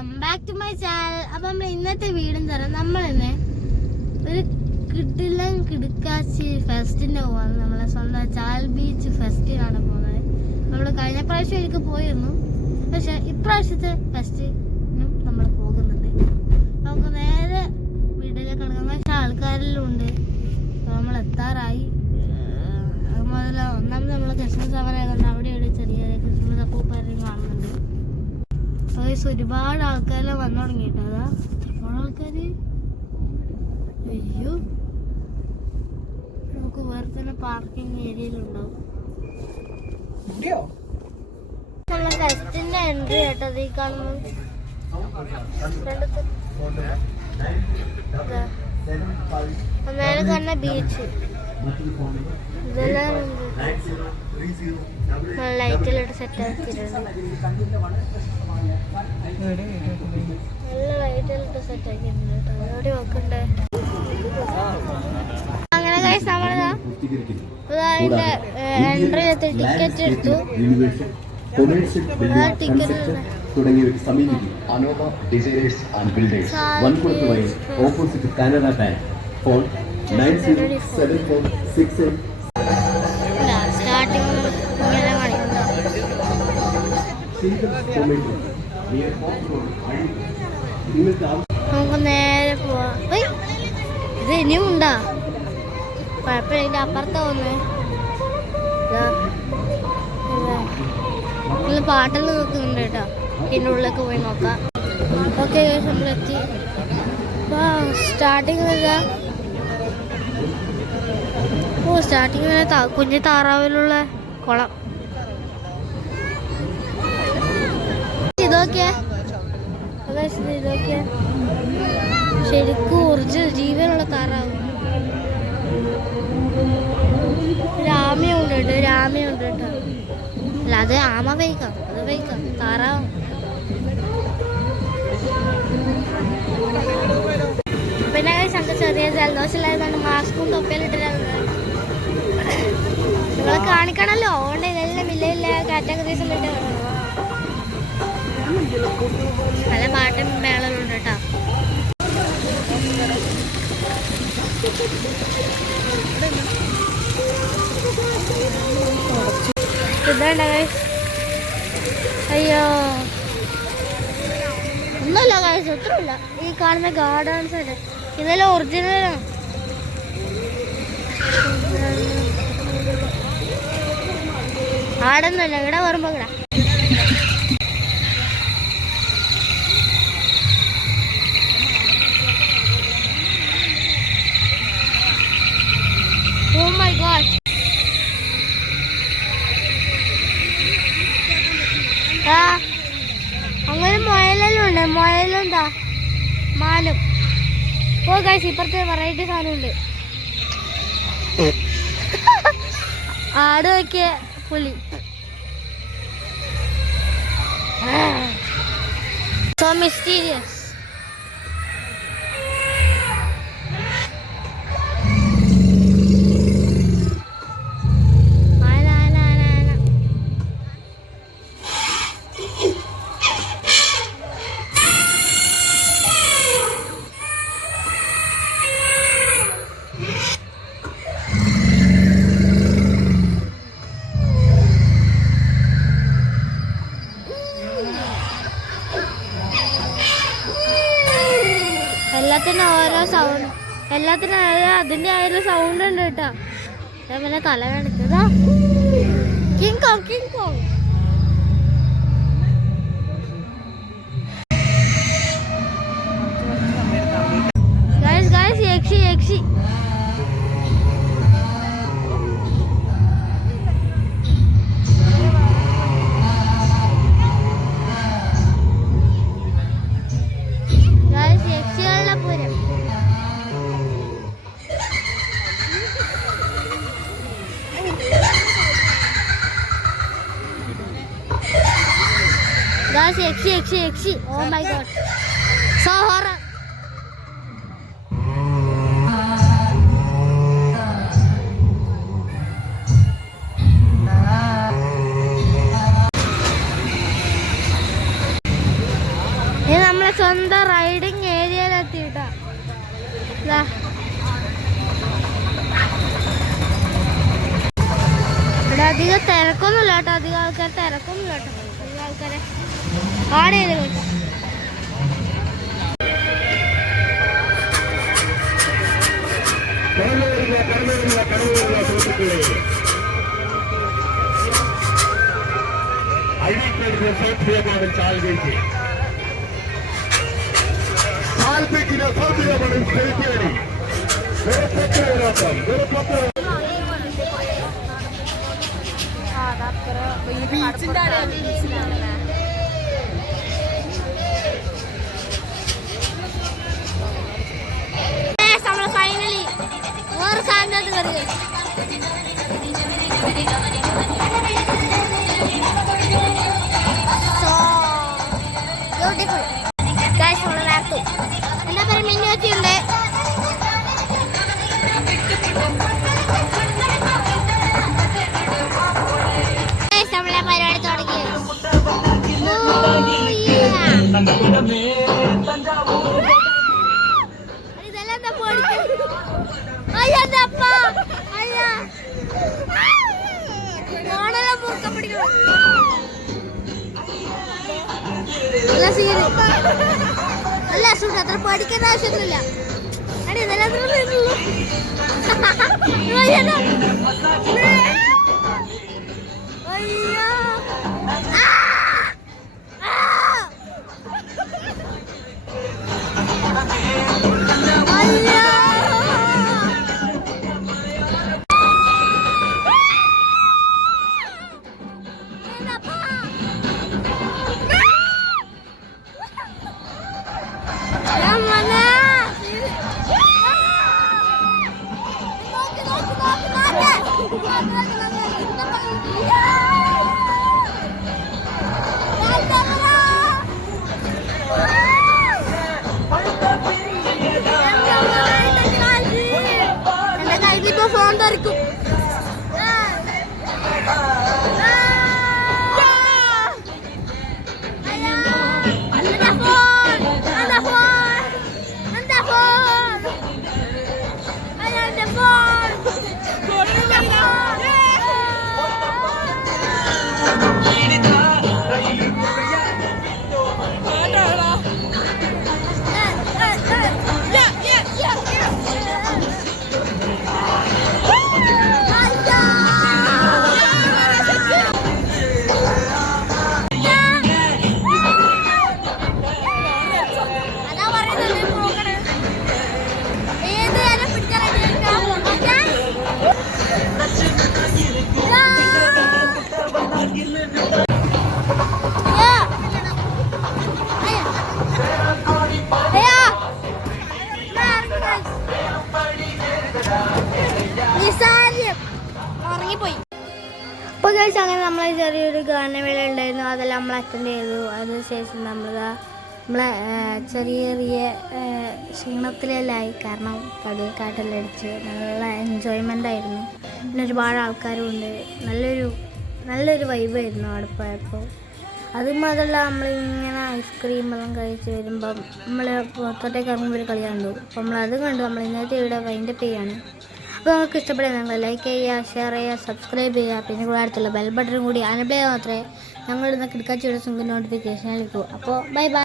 Welcome back to my channel. അപ്പം നമ്മൾ ഇന്നത്തെ വീടും തരാം. നമ്മൾ തന്നെ ഒരു കിടുക്കാച്ചി ഫെസ്റ്റിന് പോവാണ്. നമ്മളെ സ്വന്തം ചാൽ ബീച്ച് ഫെസ്റ്റിനാണ് പോകുന്നത്. നമ്മൾ കഴിഞ്ഞ പ്രാവശ്യം എനിക്ക് പോയിരുന്നു, പക്ഷെ ഇപ്രാവശ്യത്തെ ഫെസ്റ്റിനും നമ്മൾ പോകുന്നുണ്ട്. നമുക്ക് നേരെ വീട്ടിലേക്ക് കിടക്കാം. പക്ഷെ ആൾക്കാരെല്ലാം ഉണ്ട്. നമ്മൾ എത്താറായി. മുതൽ ഒന്നാമത് നമ്മൾ ക്രിസ്മസ് അവരായതുകൊണ്ട് അവിടെ ഒരു ചെറിയ ക്രിസ്മസ് അപ്പൂപ്പാരെയും കാണുന്നുണ്ട്. ഒരുപാട് ആൾക്കാരെല്ലാം വന്നു തുടങ്ങിയിട്ട്. അതാ എത്രത്തോളം ആൾക്കാര്. അയ്യോ, നമുക്ക് വേറെ തന്നെ പാർക്കിംഗ് ഏരിയയിലുണ്ടാവും. നമ്മളെ ഫെസ്റ്റിന്റെ എൻട്രി കേട്ടത് ഈ കാണുന്നത്. നേരെ കാണുന്ന ബീച്ച്. ഇതെല്ലാം ലൈറ്റിലിട്ട് സെറ്റ് ആക്കിയിട്ടുണ്ട്. നല്ല ലൈറ്റിലിട്ട് സെറ്റ് ആക്കിയിട്ടുണ്ട് കേട്ടോ. എവിടെ വെക്കണ്ടേ? അങ്ങനെ കഴിച്ച് നമ്മളിതാ അതിന്റെ എൻട്രി എടുത്ത് ടിക്കറ്റ് എടുത്തു. തുടങ്ങിയവർക്ക് സമീപിക്കും. അനോവ ഡിസൈനേഴ്സ് ആൻഡ് ബിൽഡേഴ്സ്, വൻകുളത്ത് വഴി ഓപ്പോസിറ്റ് കാനറ ബാങ്ക്. ഫോൺ 907468. നമുക്ക് നേരെ പോവാം. ഇത് ഇനിയും ഉണ്ടാ കുഴപ്പമില്ല. ഇതിന്റെ അപ്പുറത്താ വന്നേ. പാട്ടെല്ലാം നോക്കുന്നുണ്ട് കേട്ടോ. ഇതിൻ്റെ ഉള്ളിലൊക്കെ പോയി നോക്കാം. ഓക്കെ, നമ്മളെത്തി. സ്റ്റാർട്ടിങ് ഇതാ. സ്റ്റാർട്ടിങ് കുഞ്ഞു താറാവിലുള്ള കുളം. ഇതൊക്കെ ശരിക്കും ഒറിജിനൽ ജീവനുള്ള താറാവ്. രാമയുണ്ട് കേട്ടോ. അല്ല, അത് ആമ വയ്ക്കാം, അത് വയ്ക്കാം. താറാവ് പിന്നെ ശങ്ക ചെറിയ ജലദോഷമില്ലായതുകൊണ്ട് മാസ്കും തൊപ്പയിലിട്ടിട്ടാണ്. നിങ്ങളെ കാണിക്കണല്ലോ. അതുകൊണ്ട് ഇതെല്ലാം ഇല്ല കാറ്റഗറീസിലിട്ട് നല്ല പാട്ടും മേളലുണ്ട് കേട്ടോ. ഇതാണ്. അയ്യോ, ഒന്നുമില്ല കാഴ്ച, ഒത്രമില്ല. ഈ കാണുന്ന ഗാർഡൻസ് അല്ലേ, ഇതെല്ലാം ഒറിജിനലാണ്. ആടൊന്നുമില്ല ഇവിടെ വരുമ്പോ ഇവിടെ. Oh my God. അങ്ങനെ മുയലെല്ലാം ഉണ്ട്. മുയലുണ്ടാ, മാനും. ഓ ഗൈസ്, ഇപ്പുറത്തെ വെറൈറ്റി സാധനമുണ്ട്. ആട് നോക്കിയ പുലി. So mysterious. എല്ലാത്തിനും ഓരോ സൗണ്ട്, എല്ലാത്തിനും അതിൻ്റെ ആ ഒരു സൗണ്ട് ഉണ്ട് കേട്ടോ. അതേപോലെ തല കാണിച്ചതാ king Kong. Yakshi. Yexi. Oh my God. So horror. നമ്മളെ സ്വന്തം റൈഡിങ് ഏരിയയിലെത്തിയിട്ടാ. ഇവിടെ അധികം തിരക്കൊന്നുമില്ല കേട്ടോ, അധികം ആൾക്കാർ തിരക്കൊന്നുമില്ല കേട്ടോ, അധികം ആൾക്കാരെ ആഡ് ചെയ്ത് കേട്ടോ. ഫൈനലി വേറെ സാധനത്ത് കയറി. ബ്യൂട്ടിഫുൾ ഗൈസ്, നമ്മള് നേർത്തു എന്താ പറയുക, മിന്നുവെച്ചുണ്ട്. നമ്മളെ പരിപാടി തുടങ്ങി. ഇതെല്ലാം എന്താ പൊടിക്കും. മോണെല്ലാം മുറുക്കം പിടിക്കണം. അല്ല സുഖം, അത്ര പഠിക്കേണ്ട ആവശ്യമൊന്നുമില്ല. അടി ഇതെല്ലാം ഫോൺ തരക്കും. ഉറങ്ങിപ്പോയി. അപ്പോൾ കഴിച്ച് അങ്ങനെ നമ്മൾ ചെറിയൊരു ഗാനമേള ഉണ്ടായിരുന്നു, അതെല്ലാം നമ്മൾ അറ്റൻഡ് ചെയ്തു. അതിനുശേഷം നമ്മളെ ചെറിയ ചെറിയ ക്ഷീണത്തിലെല്ലായി, കാരണം കടൽക്കാറ്റെല്ലാം അടിച്ച് നല്ല എൻജോയ്മെൻ്റ് ആയിരുന്നു. പിന്നെ ഒരുപാട് ആൾക്കാരും ഉണ്ട്. നല്ലൊരു വൈബായിരുന്നു അവിടെ പോയപ്പോൾ. അതും അതല്ല, നമ്മളിങ്ങനെ ഐസ്ക്രീമെല്ലാം കഴിച്ച് വരുമ്പം നമ്മൾ പുറത്തോട്ടേക്ക് ഇറങ്ങുമ്പോൾ ഒരു കളി കണ്ടു. അപ്പോൾ നമ്മളത് കണ്ടു. നമ്മൾ ഇന്നത്തെ ഇവിടെ വൈൻഡപ്പ് ചെയ്യാണ്. അപ്പോൾ നിങ്ങൾക്ക് ഇഷ്ടപ്പെടുക നിങ്ങൾ ലൈക്ക് ചെയ്യുക, ഷെയർ ചെയ്യുക, സബ്സ്ക്രൈബ് ചെയ്യുക. പിന്നെ കൂടെ അടുത്തുള്ള ബെൽ ബട്ടണും കൂടി അനബിൾ ചെയ്താൽ മാത്രമേ ഞങ്ങളിടുന്ന കിടക്കാച്ച വീഡിയോസ് നിങ്ങൾക്ക് നോട്ടിഫിക്കേഷൻ ലഭിക്കൂ. അപ്പോൾ ബൈ ബൈ.